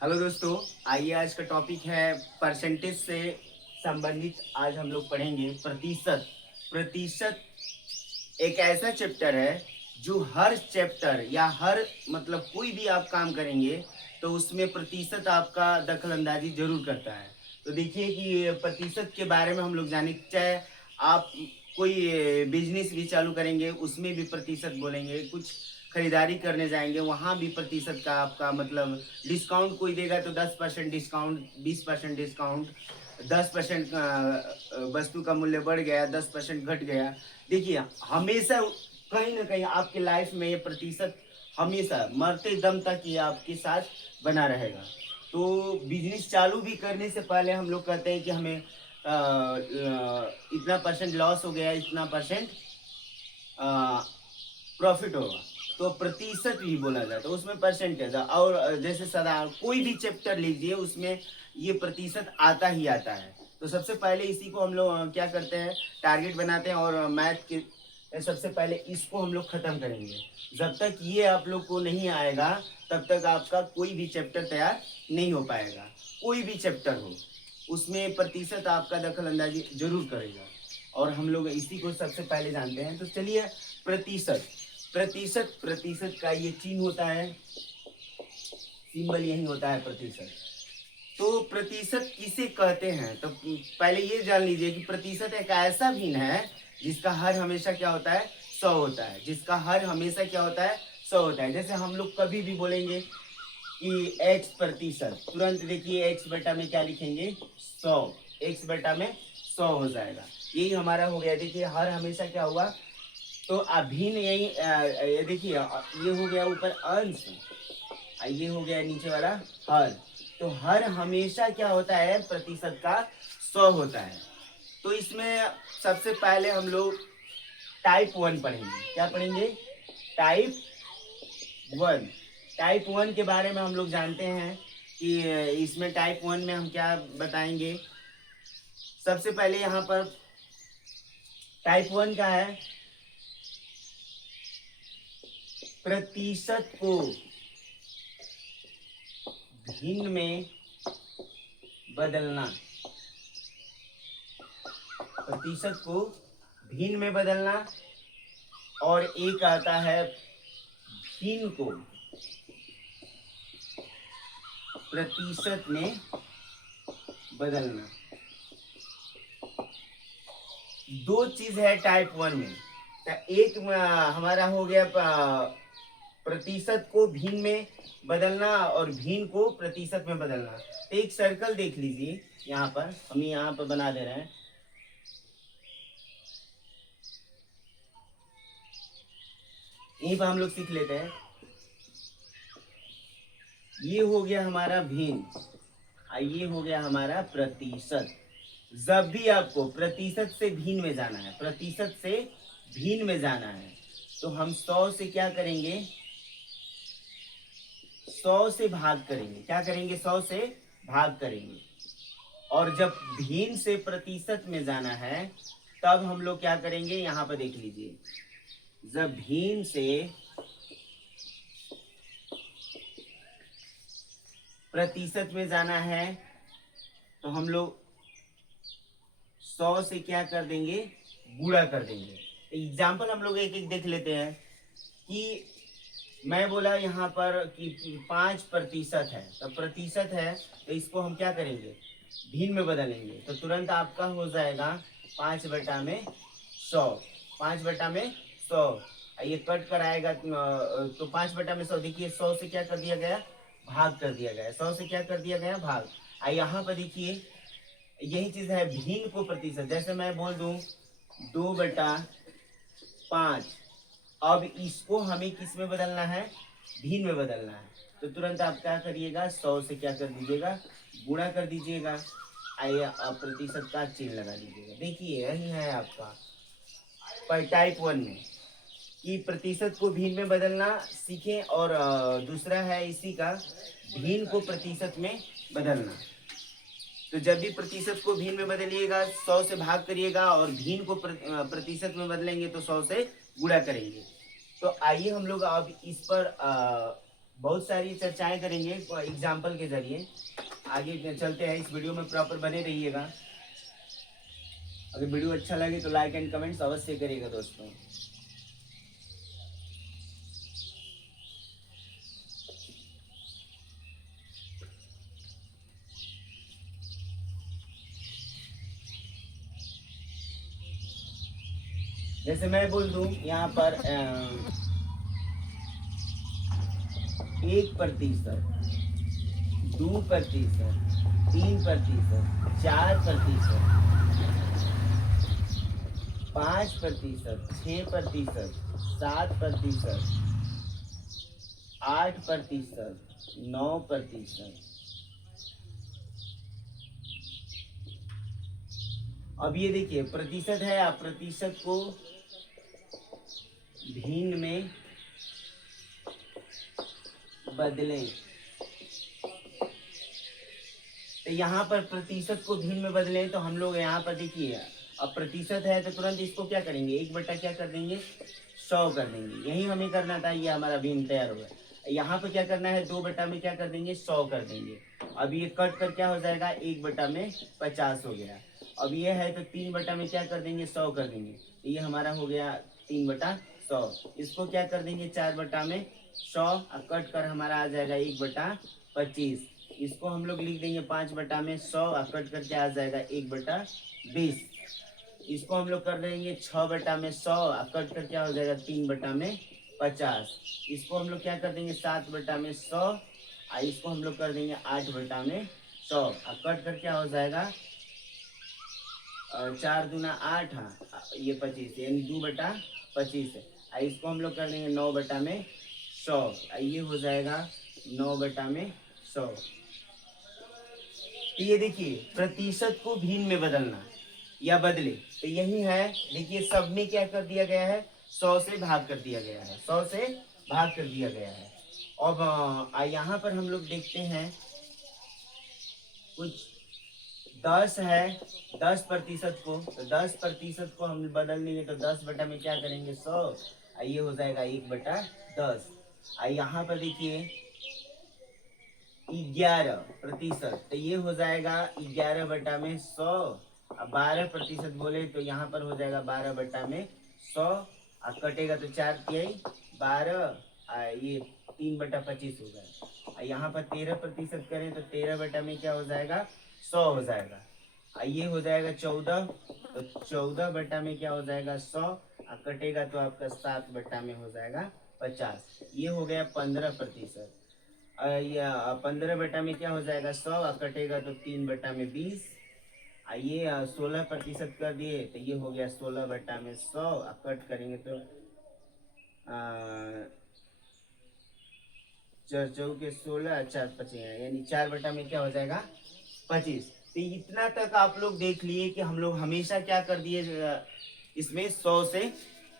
Hello दोस्तों, आइए आज का टॉपिक है परसेंटेज से संबंधित। आज हम लोग पढ़ेंगे प्रतिशत। प्रतिशत एक ऐसा चैप्टर है जो हर चैप्टर या हर मतलब कोई भी आप काम करेंगे तो उसमें प्रतिशत आपका दखल अंदाजी जरूर करता है। तो देखिए कि प्रतिशत के बारे में हम लोग जाने, चाहे आप कोई बिजनेस भी चालू करेंगे उसमें भी प्रतिशत बोलेंगे, कुछ खरीदारी करने जाएंगे वहाँ भी प्रतिशत का आपका मतलब डिस्काउंट कोई देगा तो 10% डिस्काउंट, 20% डिस्काउंट, 10% वस्तु का मूल्य बढ़ गया, 10% घट गया। देखिए हमेशा कहीं ना कहीं आपके लाइफ में ये प्रतिशत हमेशा मरते दम तक ये आपके साथ बना रहेगा। तो बिजनेस चालू भी करने से पहले हम लोग कहते हैं कि हमें इतना परसेंट लॉस हो गया, इतना परसेंट प्रॉफिट होगा, तो प्रतिशत भी बोला जाता है, उसमें परसेंटेज। और जैसे सदा कोई भी चैप्टर लीजिए उसमें ये प्रतिशत आता ही आता है। तो सबसे पहले इसी को हम लोग क्या करते हैं, टारगेट बनाते हैं और मैथ के सबसे पहले इसको हम लोग खत्म करेंगे। जब तक ये आप लोग को नहीं आएगा तब तक आपका कोई भी चैप्टर तैयार नहीं हो पाएगा। कोई भी चैप्टर हो उसमें प्रतिशत आपका दखल अंदाजी जरूर करेगा और हम लोग इसी को सबसे पहले जानते हैं। तो चलिए, प्रतिशत प्रतिशत प्रतिशत का ये चिन्ह होता है, सिंबल यही होता है प्रतिशत। तो प्रतिशत किसे कहते हैं, तो पहले ये जान लीजिए कि प्रतिशत एक ऐसा भिन्न है जिसका हर हमेशा क्या होता है, 100 होता है। जिसका हर हमेशा क्या होता है, 100 होता है। जैसे हम लोग कभी भी बोलेंगे कि x प्रतिशत, तुरंत देखिए x बटा में क्या लिखेंगे, 100। x बटा में 100 हो जाएगा। यही हमारा हो गया। देखिए हर हमेशा क्या हुआ, तो अभिन्न यही ये देखिए ये हो गया ऊपर अंश, ये हो गया नीचे वाला हर। तो हर हमेशा क्या होता है, प्रतिशत का 100 होता है। तो इसमें सबसे पहले हम लोग टाइप 1 पढ़ेंगे। क्या पढ़ेंगे, टाइप 1। टाइप 1 के बारे में हम लोग जानते हैं कि इसमें टाइप 1 में हम क्या बताएंगे। सबसे पहले यहाँ पर टाइप 1 का है प्रतिशत को भिन्न में बदलना। प्रतिशत को भिन्न में बदलना। और एक आता है भिन्न को प्रतिशत में बदलना। दो चीज है टाइप 1 में। एक हमारा हो गया प्रतिशत को भिन्न में बदलना और भिन्न को प्रतिशत में बदलना। तो एक सर्कल देख लीजिए, यहाँ पर हम यहाँ पर बना दे रहे हैं। यहीं पर हम लोग सीख लेते हैं। ये हो गया हमारा भिन्न, ये हो गया हमारा प्रतिशत। जब भी आपको प्रतिशत से भिन्न में जाना है, प्रतिशत से भिन्न में जाना है, तो हम 100 से क्या करेंगे, 100 से भाग करेंगे। क्या करेंगे, 100 से भाग करेंगे। और जब भिन्न से प्रतिशत में जाना है तब हम लोग क्या करेंगे, यहाँ पर देख लीजिए, जब भिन्न से प्रतिशत में जाना है तो हम लोग 100 से क्या कर देंगे, गुणा कर देंगे। एग्जाम्पल हम लोग एक एक देख लेते हैं कि मैं बोला यहाँ पर कि 5% है, तो प्रतिशत है तो इसको हम क्या करेंगे, भिन्न में बदलेंगे। तो तुरंत आपका हो जाएगा 5 बटा में 100। 5 बटा में 100, ये कट कर आएगा तो 5 बटा में 100। देखिए 100 से क्या कर दिया गया, भाग कर दिया गया। 100 से क्या कर दिया गया, भाग। यहाँ पर देखिए यही चीज है, भिन्न को प्रतिशत। जैसे मैं बोल दूं 2/5, अब इसको हमें किस में बदलना है, भिन्न में बदलना है। तो तुरंत आप क्या करिएगा, 100 से क्या कर दीजिएगा, गुणा कर दीजिएगा, आइए प्रतिशत का चिन्ह लगा दीजिएगा। देखिए यही है आपका पर टाइप 1 में कि प्रतिशत को भिन्न में बदलना सीखें। और दूसरा है इसी का, भिन्न को प्रतिशत में बदलना। तो जब भी प्रतिशत को भिन्न में बदलिएगा 100 से भाग करिएगा और भिन्न को प्रतिशत में बदलेंगे तो 100 से गुणा करेंगे। तो आइए हम लोग अब इस पर बहुत सारी चर्चाएं करेंगे एग्जाम्पल के जरिए। आगे चलते हैं, इस वीडियो में प्रॉपर बने रहिएगा। अगर वीडियो अच्छा लगे तो लाइक एंड कमेंट्स अवश्य करिएगा दोस्तों। जैसे मैं बोल दूं यहाँ पर 1%, 2%, 3%, 4%, 5%, 6%, 7%, 8%, 9%। अब ये देखिए प्रतिशत है, आप प्रतिशत को भिन्न में बदलें। तो यहाँ पर प्रतिशत को भिन्न में बदलें तो हम लोग यहाँ पर देखिए, अब प्रतिशत है तो तुरंत इसको क्या करेंगे, 1 बटा क्या कर देंगे, 100 कर देंगे। यही हमें करना था, ये हमारा भिन्न तैयार होगा। यहाँ पर क्या करना है, 2 बटा में क्या कर देंगे, 100 कर देंगे। अब ये कट कर क्या हो जाएगा, 1 बटा में 50 हो गया। अब ये है तो 3 बटा में क्या कर देंगे, 100 कर देंगे। तो ये हमारा हो गया 3/100। इसको क्या कर देंगे, 4 बटा में 100, और कट कर हमारा आ जाएगा 1/25। इसको हम लोग लिख देंगे 5 बटा में 100, और कट करके आ जाएगा 1/20। इसको हम लोग कर देंगे 6 बटा में 100, और कट कर क्या हो जाएगा 3 बटा में 50। इसको हम लोग क्या कर देंगे 7 बटा में 100, और इसको हम लोग कर देंगे 8 बटा में 100, और कट कर क्या हो जाएगा 4 दूना 8, हाँ ये 25, यानी 2/25 है। इसको हम लोग कर देंगे 9 बटा में 100, ये हो जाएगा 9 बटा में 100। तो ये देखिए प्रतिशत को भिन्न में बदलना या बदले, तो यही है। देखिए सब में क्या कर दिया गया है, 100 से भाग कर दिया गया है, 100 से भाग कर दिया गया है। अब यहाँ पर हम लोग देखते हैं कुछ 10 है, 10% को, तो 10% को हम बदल लेंगे तो 10 बटा में क्या करेंगे 100, ये हो जाएगा 1/10। यहाँ पर देखिए 11%, तो ये हो जाएगा 11 बटा में 100। अब 12% बोले तो यहाँ पर हो जाएगा 12 बटा में 100, और कटेगा तो 4×3=12, ये 3/25 हो गया। यहाँ पर 13% करें तो 13 बटा में क्या हो जाएगा 100 हो जाएगा। ये हो जाएगा 14, तो 14 बटा में क्या हो जाएगा 100, और कटेगा तो आपका 7 बटा में हो जाएगा 50। ये हो गया 15%। ये 15 बटा में क्या हो जाएगा 100, और कटेगा तो 3 बटा में 20। ये 16% कर दिए तो ये हो गया 16 बटा में 100, और कट करेंगे तो 4×4 = 16, 4×5 यानी 4 बटा में क्या हो जाएगा 25। तो इतना तक आप लोग देख लिए कि हम लोग हमेशा क्या कर दिए, इसमें 100 से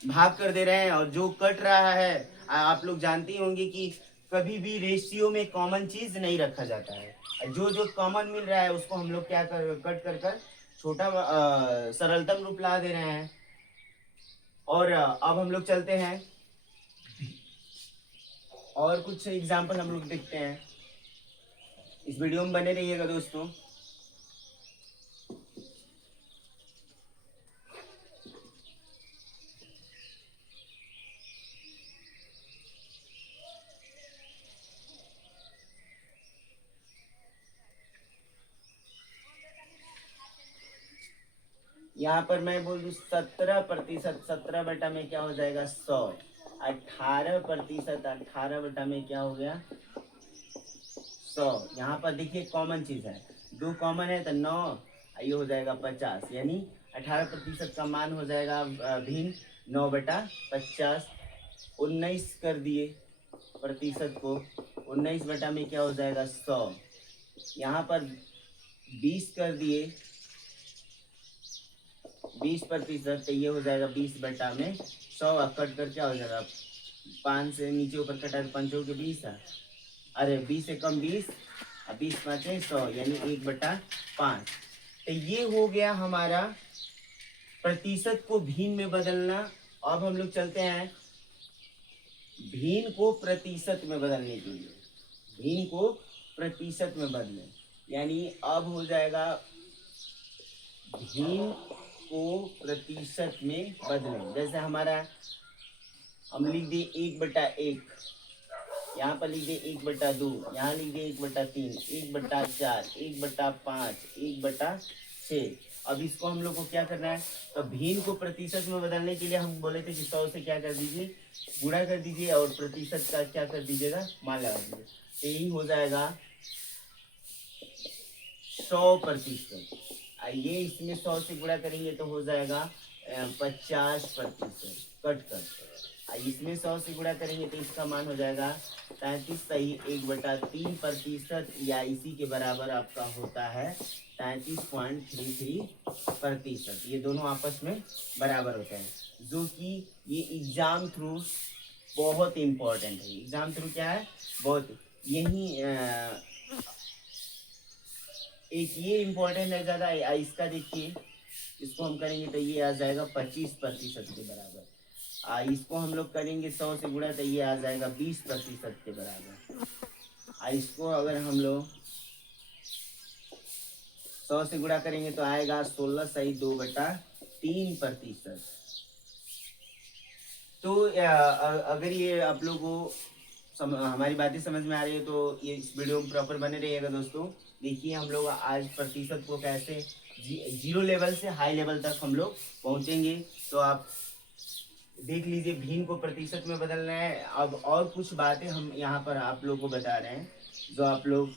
भाग कर दे रहे हैं। और जो कट रहा है, आप लोग जानते ही होंगे कि कभी भी रेशियो में कॉमन चीज नहीं रखा जाता है। जो जो कॉमन मिल रहा है उसको हम लोग क्या कट कर कर छोटा सरलतम रूप ला दे रहे हैं। और अब हम लोग चलते हैं और कुछ एग्जाम्पल हम लोग देखते हैं। इस वीडियो में बने रहिएगा दोस्तों। यहाँ पर मैं बोल दूं 17%, 17 बटा में क्या हो जाएगा 100। 18%, 18 बटा में क्या हो गया 100। यहाँ पर देखिए कॉमन चीज है, 2 कॉमन है तो 9, ये हो जाएगा 50, यानी 18% का मान हो जाएगा भिन्न 9/50। 19 कर दिए प्रतिशत को, 19 बटा में क्या हो जाएगा 100। यहाँ पर 20 कर दिए 20%, तो ये हो जाएगा 20/100, कट कर क्या हो जाएगा 5 से नीचे ऊपर कटा तो 5 के 20 है, अरे 20 से कम 20, 20×5 = 100, यानी 1/5। तो ये हो गया हमारा प्रतिशत को भिन्न में बदलना। अब हम लोग चलते हैं भिन्न को प्रतिशत में बदलने के लिए, भिन्न को प्रतिशत में बदलें, यानी अब हो जाएगा भिन्न को प्रतिशत में बदलें। जैसे हमारा हम लिख दिए 1/1, यहाँ पर लिख दिए 1/2, यहाँ लिख दिए 1/3, 1/4, 1/5, 1/6। अब इसको हम लोग को क्या करना है, तो भिन्न को प्रतिशत में बदलने के लिए हम बोले थे कि 100 से क्या कर दीजिए, गुणा कर दीजिए और प्रतिशत का क्या कर दीजिएगा, मान लगा दीजिए। तो यही हो जाएगा 100%। ये इसमें 100 से गुणा करेंगे तो हो जाएगा 50%, कट कर। इसमें 100 से गुणा करेंगे तो इसका मान हो जाएगा 33 सही 1/3%, या इसी के बराबर आपका होता है 33.33%। ये दोनों आपस में बराबर होते हैं, जो कि ये एग्जाम थ्रू बहुत इंपॉर्टेंट है। एग्जाम थ्रू क्या है, बहुत यही एक ये इम्पोर्टेंट है ज़्यादा। इसका देखिए, इसको हम करेंगे तो ये आ जाएगा 25% के बराबर। इसको हम लोग करेंगे 100 से गुणा तो ये आ जाएगा 20% के बराबर। इसको अगर हम लोग 100 से गुणा करेंगे तो आएगा 16 सही 2/3%। तो अगर ये आप लोग को हमारी बातें समझ में आ रही है तो ये इस वीडियो में प्रॉपर बने रहिएगा दोस्तों। देखिए हम लोग आज प्रतिशत को कैसे जीरो लेवल से हाई लेवल तक हम लोग पहुंचेंगे। तो आप देख लीजिए भिन्न को प्रतिशत में बदलना है। अब और कुछ बातें हम यहाँ पर आप लोग को बता रहे हैं, जो आप लोग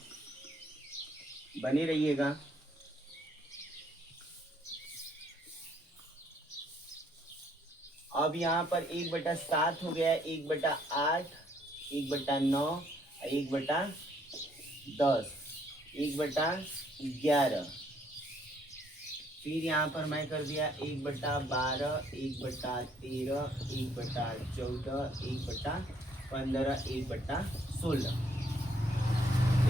बने रहिएगा। अब यहाँ पर 1/7 हो गया, 1/8, 1/9, 1/10, 1/11। फिर यहाँ पर मैं कर दिया 1/12, 1/13, 1/14, 1/15, 1/16।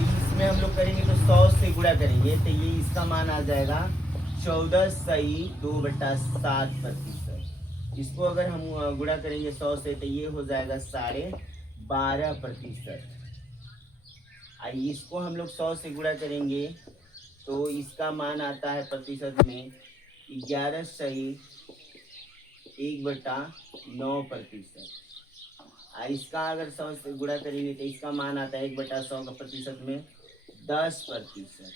इसमें हम लोग करेंगे तो 100 से गुणा करेंगे तो ये इसका मान आ जाएगा 14 सही 2/7%। इसको अगर हम गुणा करेंगे 100 से तो ये हो जाएगा 12.5%। इसको हम लोग 100 से गुणा करेंगे तो इसका मान आता है प्रतिशत में 11 सही 1/9%। इसका अगर 100 से गुणा करेंगे तो इसका मान आता है 1/100 का प्रतिशत में 10%।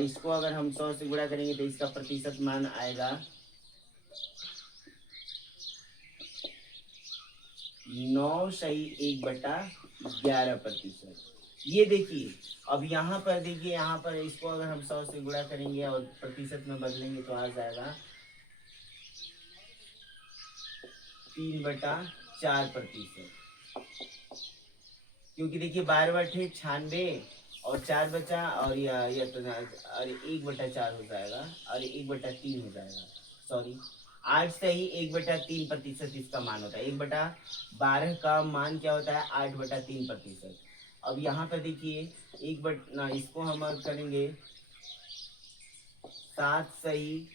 इसको अगर हम 100 से गुणा करेंगे तो इसका प्रतिशत मान आएगा 9 सही 1/11%। ये देखिए, अब यहाँ पर देखिए, यहाँ पर इसको अगर हम 100 से गुणा करेंगे और प्रतिशत में बदलेंगे तो आ जाएगा 3/4%। क्योंकि देखिए 12/96 और 4 बचा और या तो और 1/4 हो जाएगा और 1/3 हो जाएगा। सॉरी 8 से ही 1/3% इसका मान होता है। 1/12 का मान क्या होता है, 8/3%। अब यहाँ पर देखिए इसको हम करेंगे 7 सही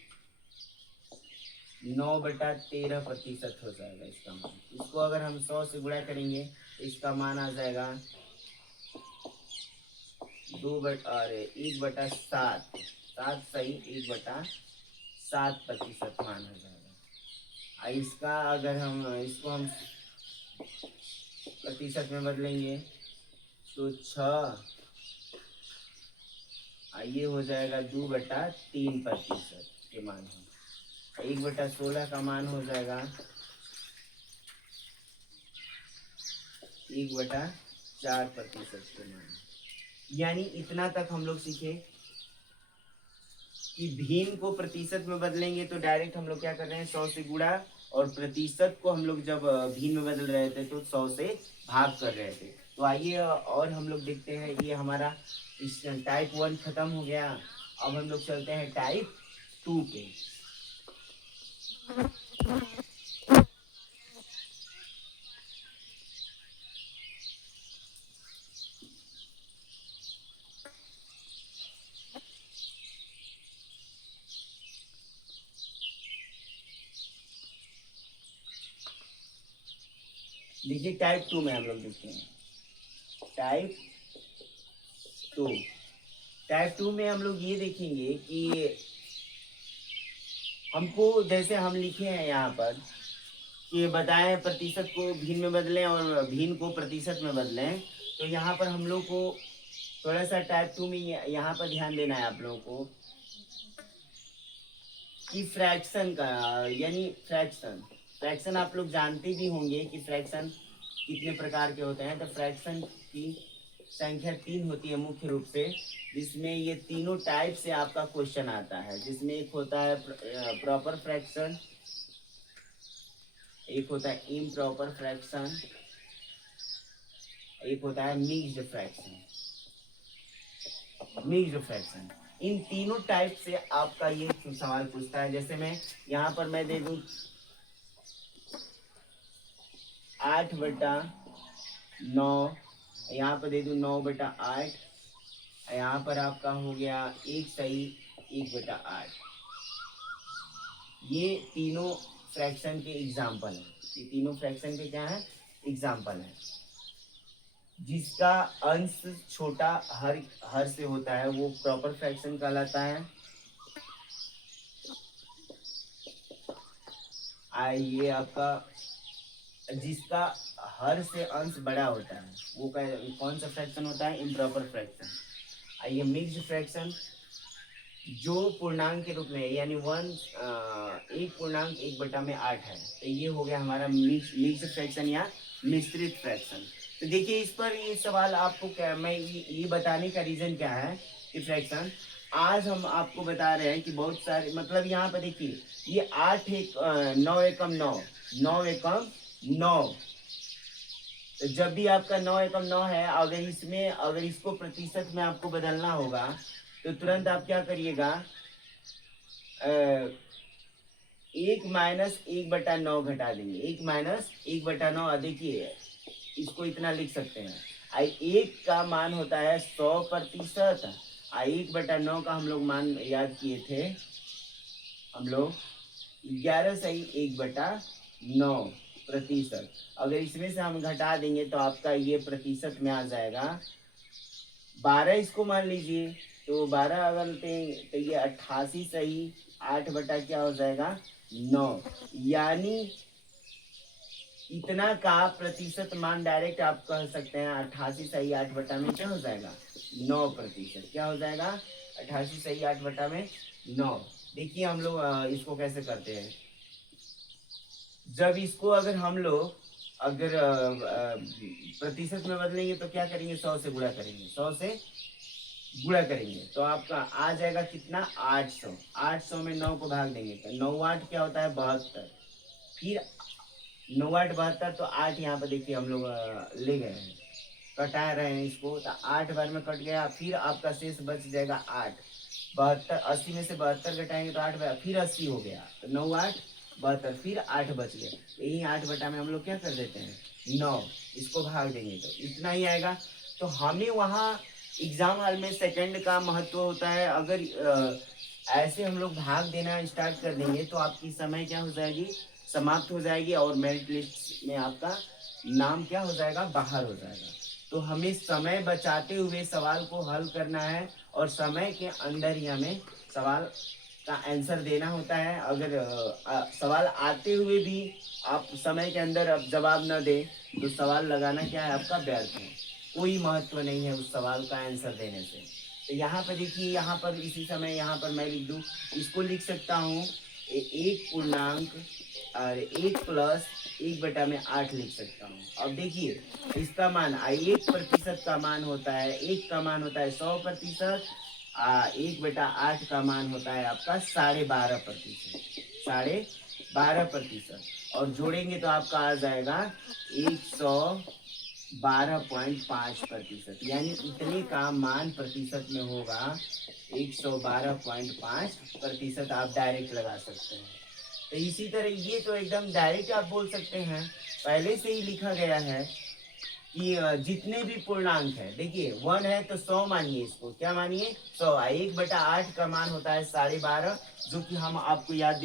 9/13% हो जाएगा इसका मान। इसको अगर हम 100 से गुणा करेंगे तो इसका मान आ जाएगा 1/7, 7 सही 1/7% मान हो जाएगा। इसका अगर हम इसको हम प्रतिशत में बदलेंगे तो 6, ये हो जाएगा 2/3% के मान हो। 1/16 का मान हो जाएगा 1/4% के मान। यानी इतना तक हम लोग सीखे कि भिन्न को प्रतिशत में बदलेंगे तो डायरेक्ट हम लोग क्या कर रहे हैं, 100 से गुणा, और प्रतिशत को हम लोग जब भिन्न में बदल रहे थे तो 100 से भाग कर रहे थे। तो आइए और हम लोग देखते हैं, ये हमारा इस टाइप 1 खत्म हो गया। अब हम लोग चलते हैं टाइप 2 पे। देखिए टाइप 2 में हम लोग देखते हैं। टाइप 2, टाइप 2 में हम लोग ये देखेंगे कि हमको जैसे हम लिखे हैं यहाँ पर कि बताएं प्रतिशत को भिन्न में बदलें और भिन्न को प्रतिशत में बदलें। तो यहाँ पर हम लोग को थोड़ा सा टाइप 2 में यहाँ पर ध्यान देना है आप लोगों को कि फ्रैक्शन का, यानी फ्रैक्शन फ्रैक्शन आप लोग जानते भी होंगे कि फ्रैक्शन कितने प्रकार के होते हैं। तो फ्रैक्शन की संख्या 3 होती है मुख्य रूप से, जिसमें ये तीनों टाइप से आपका क्वेश्चन आता है। जिसमें एक होता है प्रॉपर फ्रैक्शन, एक होता है इम्प्रॉपर फ्रैक्शन, एक होता है मिक्स्ड फ्रैक्शन। मिक्स्ड फ्रैक्शन, इन तीनों टाइप से आपका ये सवाल पूछता है। जैसे मैं यहाँ पर मैं दे दूं 8/9, यहाँ पर दे दूं 9/8, यहाँ पर आपका हो गया 1 सही 1/8। ये तीनों फ्रैक्शन के एग्जाम्पल हैं। ये तीनों फ्रैक्शन के क्या है? एग्जाम्पल है। जिसका अंश छोटा हर से होता है वो प्रॉपर फ्रैक्शन कहलाता है। ये आपका जिसका हर से अंश बड़ा होता है वो कौन सा फ्रैक्शन होता है? Improper fraction. आइए मिक्स्ड फ्रैक्शन, जो पूर्णांक के रूप में यानी 1.1/8 है, तो ये हो गया हमारा मिक्स्ड फ्रैक्शन या मिश्रित फ्रैक्शन। तो देखिए इस पर ये सवाल आपको क्या, मैं ये बताने का रीजन क्या है कि फ्रैक्शन आज हम आपको बता रहे हैं कि बहुत सारे, मतलब यहाँ पर देखिए ये 9 एकम 9, 9 एकम 9। तो जब भी आपका 9 एकम 9 है, अगर इसको प्रतिशत में आपको बदलना होगा तो तुरंत आप क्या करिएगा, 1-1/9 घटा देंगे। 1-1/9, देखिए इसको इतना लिख सकते हैं। एक का मान होता है 100%। 1/9 का हम लोग मान याद किए थे हम लोग 11 सही 1/9%। अगर इसमें से हम घटा देंगे तो आपका ये प्रतिशत में आ जाएगा 12। इसको मान लीजिए तो 12 अगर लेते तो ये 88 सही 8 क्या हो जाएगा 9। यानी इतना का प्रतिशत मान डायरेक्ट आप कह सकते हैं 88 सही 8 में क्या हो जाएगा 9%। क्या हो जाएगा 88 सही 8 में 9। देखिए हम लोग इसको कैसे करते हैं। जब इसको अगर हम लोग प्रतिशत में बदलेंगे तो क्या करेंगे, 100 से गुणा करेंगे। 100 से गुणा करेंगे तो आपका आ जाएगा कितना 800। 800 में 9 को भाग देंगे तो 9-8 क्या होता है 72। फिर 9-8 72, तो 8 यहाँ पर देखिए हम लोग ले गए हैं, कटा रहे हैं इसको, तो 8 बार में कट गया। फिर आपका शेष बच जाएगा 8। 72, 80 में से 72 घटाएंगे तो 8 फिर 80 हो गया, तो 9-8 72, फिर 8 बच गया। यही 8 में हम लोग क्या कर देते हैं 9, इसको भाग देंगे तो इतना ही आएगा। तो हमें वहाँ एग्जाम हॉल में सेकंड का महत्व होता है। अगर ऐसे हम लोग भाग देना स्टार्ट कर देंगे तो आपकी समय क्या हो जाएगी, समाप्त हो जाएगी और मेरिट लिस्ट में आपका नाम क्या हो जाएगा, बाहर हो जाएगा। तो हमें समय बचाते हुए सवाल को हल करना है और समय के अंदर ही हमें सवाल का आंसर देना होता है। अगर सवाल आते हुए भी आप समय के अंदर अब जवाब न दें तो सवाल लगाना क्या है आपका व्यर्थ है, कोई महत्व नहीं है उस सवाल का आंसर देने से। तो यहाँ पर देखिए, यहाँ पर इसी समय यहाँ पर मैं लिख दूँ, इसको लिख सकता हूँ 1 और 1+1/8 लिख सकता हूँ। अब देखिए इसका मान 1% का मान होता है, 1 का मान होता है 100%, 1/8 का मान होता है आपका 12.5%। और जोड़ेंगे तो आपका आ जाएगा 112.5%। यानी इतने का मान प्रतिशत में होगा 112.5%। आप डायरेक्ट लगा सकते हैं। तो इसी तरह ये तो एकदम डायरेक्ट आप बोल सकते हैं, पहले से ही लिखा गया है कि जितने भी पूर्णांक है, देखिए 1 है तो 100 मानिए, इसको क्या मानिए 100। 1/8 का मान होता है 12.5, जो कि हम आपको याद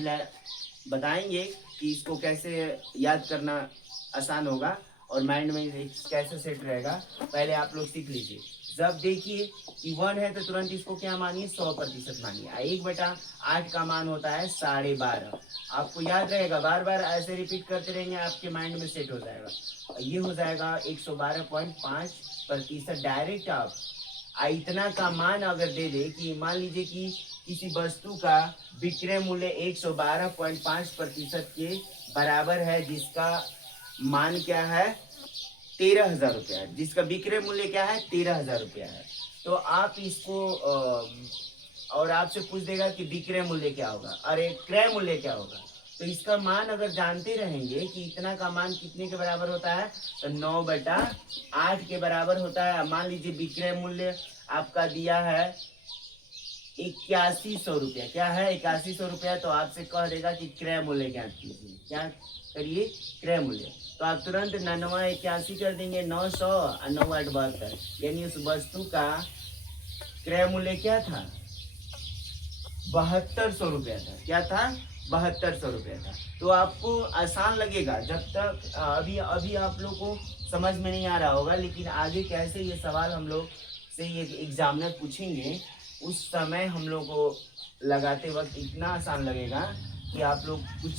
बताएंगे कि इसको कैसे याद करना आसान होगा। और माइंड में कैसे सेट रहेगा पहले आप लोग सीख लीजिए। जब देखिए कि 1 है तो तुरंत इसको क्या मानिए 100% मानिए। 1/8 का मान होता है 12.5। आपको याद रहेगा, बार बार ऐसे रिपीट करते रहेंगे, आपके माइंड में सेट हो जाएगा। ये हो जाएगा 112.5%। डायरेक्ट आप इतना का मान अगर दे दे कि मान लीजिए कि किसी वस्तु का विक्रय मूल्य 112.5% के बराबर है, जिसका मान क्या है 13,000 रुपया है, जिसका विक्रय मूल्य क्या है 13,000 रुपया है। तो आप इसको और आपसे पूछ देगा कि विक्रय मूल्य क्या होगा, अरे क्रय मूल्य क्या होगा। तो इसका मान अगर जानते रहेंगे कि इतना का मान कितने के बराबर होता है, तो 9/8 के बराबर होता है। मान लीजिए विक्रय मूल्य आपका दिया है 8100 रुपया, क्या है 8100 रुपया, तो आपसे कह देगा कि क्रय मूल्य ज्ञात कीजिए। क्या करिए, क्रय मूल्य। तो आप तुरंत 99 81 कर देंगे, 900 और 9/8 72, यानी उस वस्तु का क्रय मूल्य क्या था 7200 रुपया था। क्या था 7200 रुपया था। तो आपको आसान लगेगा जब तक अभी अभी आप लोग को समझ में नहीं आ रहा होगा, लेकिन आगे कैसे ये सवाल हम लोग से ये एग्जामिनर पूछेंगे, उस समय हम लोग को लगाते वक्त इतना आसान लगेगा कि आप लोग कुछ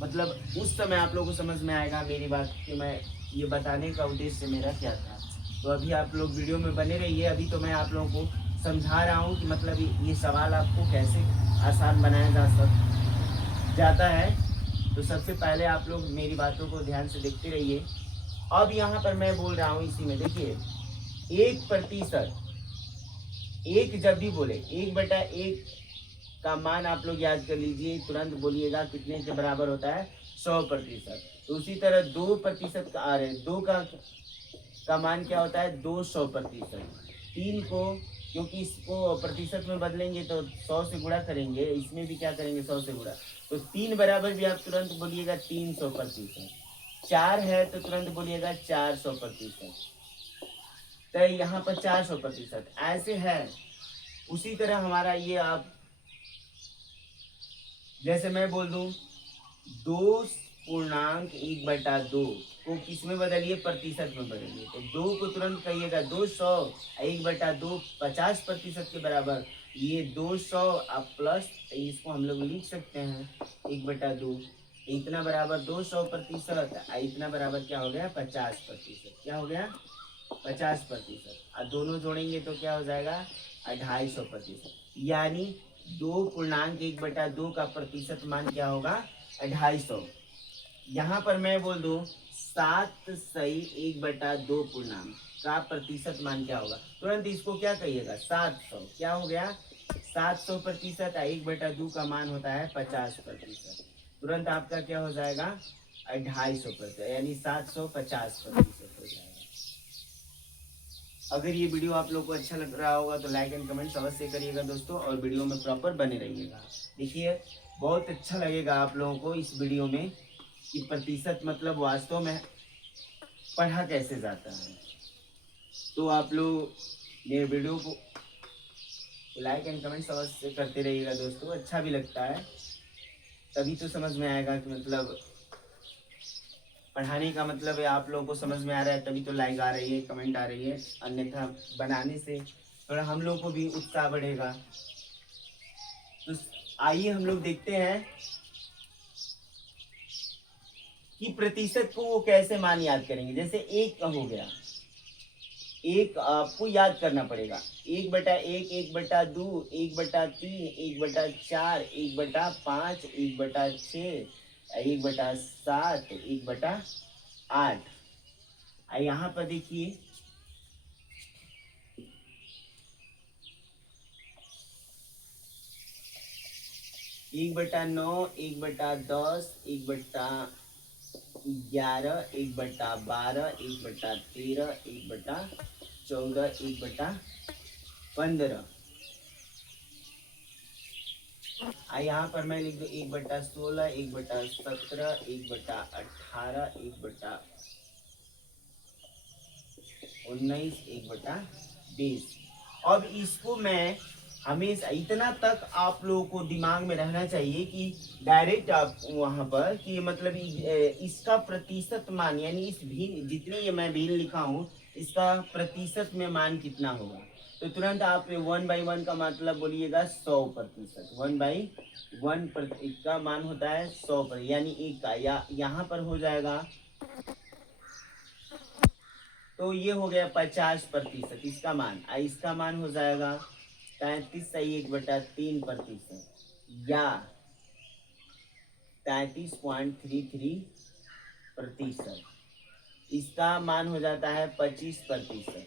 मतलब उस समय आप लोग को समझ में आएगा मेरी बात कि मैं ये बताने का उद्देश्य मेरा क्या था। तो अभी आप लोग वीडियो में बने रहिए। अभी तो मैं आप लोगों को समझा रहा हूँ कि मतलब ये सवाल आपको कैसे आसान बनाया जाता है। तो सबसे पहले आप लोग मेरी बातों को ध्यान से देखते रहिए। अब यहाँ पर मैं बोल रहा हूँ, इसी में देखिए 1%, एक जब भी बोले 1/1 का मान आप लोग याद कर लीजिए, तुरंत बोलिएगा कितने के बराबर होता है 100%। तो उसी तरह 2% का आ रहे 2 का मान क्या होता है 200%। 3 को क्योंकि इसको प्रतिशत में बदलेंगे तो 100 से गुणा करेंगे, इसमें भी क्या करेंगे 100 से गुणा, तो 3 बराबर भी आप तुरंत बोलिएगा 300%। 4 है तो तुरंत बोलिएगा 400%। तो यहाँ पर 400% ऐसे है। उसी तरह हमारा ये आप जैसे मैं बोल दूं 2.1/2 को किस में बदलिए प्रतिशत में बदलिए, तो 2 को तुरंत कहिएगा 200, 1/2 50% के बराबर, ये 200 अब प्लस इसको हम लोग लिख सकते हैं 1/2, इतना बराबर 200%, इतना बराबर क्या हो गया 50%। क्या हो गया 50%, और दोनों जोड़ेंगे तो क्या हो जाएगा 250%। यानी 2.1/2 का प्रतिशत मान क्या होगा 250। यहाँ पर मैं बोल दूं 7/1/2 पूर्णांक का प्रतिशत मान क्या होगा, तुरंत इसको क्या कहिएगा 700। क्या हो गया 700%, 1/2 का मान होता है 50%। तुरंत आपका क्या हो जाएगा 250%, यानी 750% हो जाएगा। अगर ये वीडियो आप लोग को अच्छा लग रहा होगा तो लाइक एंड कमेंट अवश्य करिएगा दोस्तों, और वीडियो में प्रॉपर बने रहिएगा। देखिए बहुत अच्छा लगेगा आप लोगों को इस वीडियो में कि प्रतिशत मतलब वास्तव में पढ़ा कैसे जाता है। तो आप लोग मेरे वीडियो को लाइक एंड कमेंट अवश्य करते रहिएगा दोस्तों, अच्छा भी लगता है, तभी तो समझ में आएगा कि मतलब पढ़ाने का मतलब है आप लोगों को समझ में आ रहा है, तभी तो लाइक आ रही है, कमेंट आ रही है। अन्यथा बनाने से थोड़ा हम लोग को भी उत्साह बढ़ेगा। तो आइए हम लोग देखते हैं कि प्रतिशत को वो कैसे मान याद करेंगे। जैसे एक का हो गया, एक आपको याद करना पड़ेगा 1/1, 1/2, 1/3, 1/4, 1/5, 1/6, 1/7, 1/8। यहाँ पर देखिए 1/9, 1/10, 1/11, 1/12, 1/13, 1/14, 1/15। यहाँ पर मैं लिख दूँ 1/16, 1/17, 1/18, 1/19, 1/20। अब इसको मैं हमेशा इतना तक आप लोगों को दिमाग में रहना चाहिए कि डायरेक्ट आप वहां पर कि मतलब इसका प्रतिशत मान, यानी इस भिन्न जितनी ये मैं भिन्न लिखा हूँ इसका प्रतिशत में मान कितना होगा। तो तुरंत आप 1/1 का मतलब बोलिएगा 100%। 1/1 का मान होता है 100%, यानी एक का, या यहाँ पर हो जाएगा तो ये हो गया 50% इसका मान। इसका मान हो जाएगा 33.3%, या 33.33%। इसका मान हो जाता है 25%,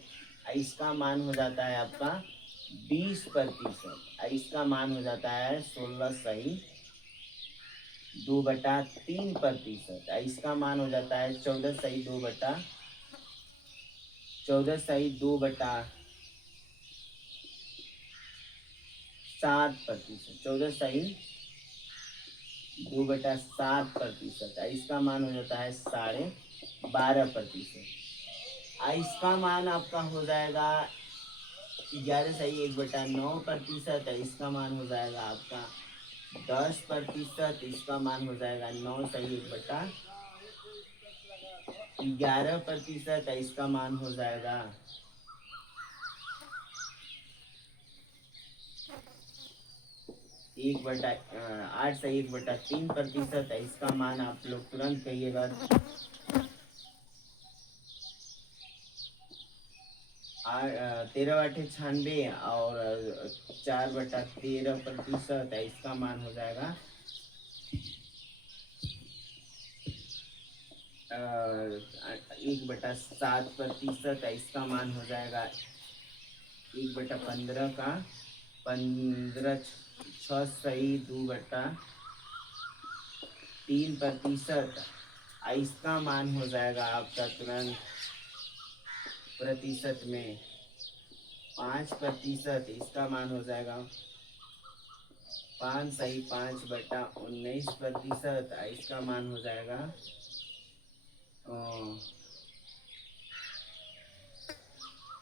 इसका मान हो जाता है आपका 20%, इसका मान हो जाता है 16(2/3%, इसका मान हो जाता है 14(2/7%, 14(2/7%, 14(2/7%, इसका मान हो जाता है 12.5%। इसका मान आपका हो जाएगा 11(1/9%, इसका मान हो जाएगा आपका 10%, इसका मान हो जाएगा 9(1/11%, इसका मान हो जाएगा 8(1/3%, इसका मान आप लोग तुरंत कहिएगा 13/96, और 4/13%, इसका मान हो जाएगा 1/7%, इसका मान हो जाएगा 1/15 का 15(6)(2/3%, इसका मान हो जाएगा आपका तुरंत प्रतिशत में 5%, इसका मान हो जाएगा 5(5)19%, इसका मान हो जाएगा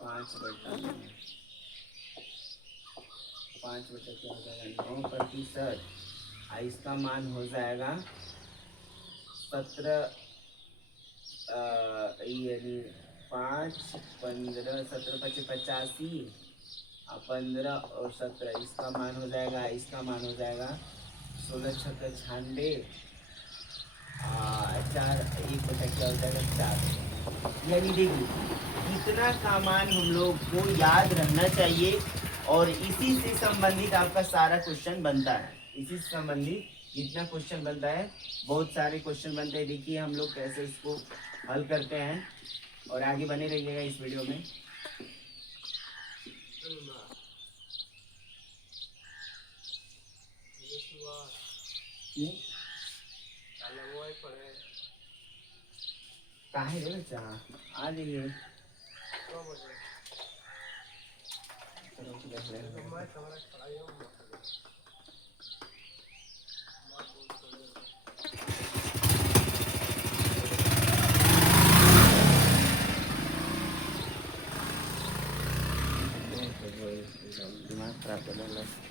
5/9%, इसका मान हो जाएगा 17, 5, 15, 17×5 = 85, 15 और 17, इसका मान हो जाएगा 16(6)96, 4, 1/4। यानी देखिए इतना का मान हम लोग को याद रहना चाहिए, और इसी से संबंधित आपका सारा क्वेश्चन बनता है। इसी से संबंधित जितना क्वेश्चन बनता है, बहुत सारे क्वेश्चन बनते हैं। देखिए हम लोग कैसे इसको हल करते हैं, और आगे बने रहिएगा इस वीडियो में। काहे रे बच्चा, आ जाइए। दिमाग खराब कर रहा है।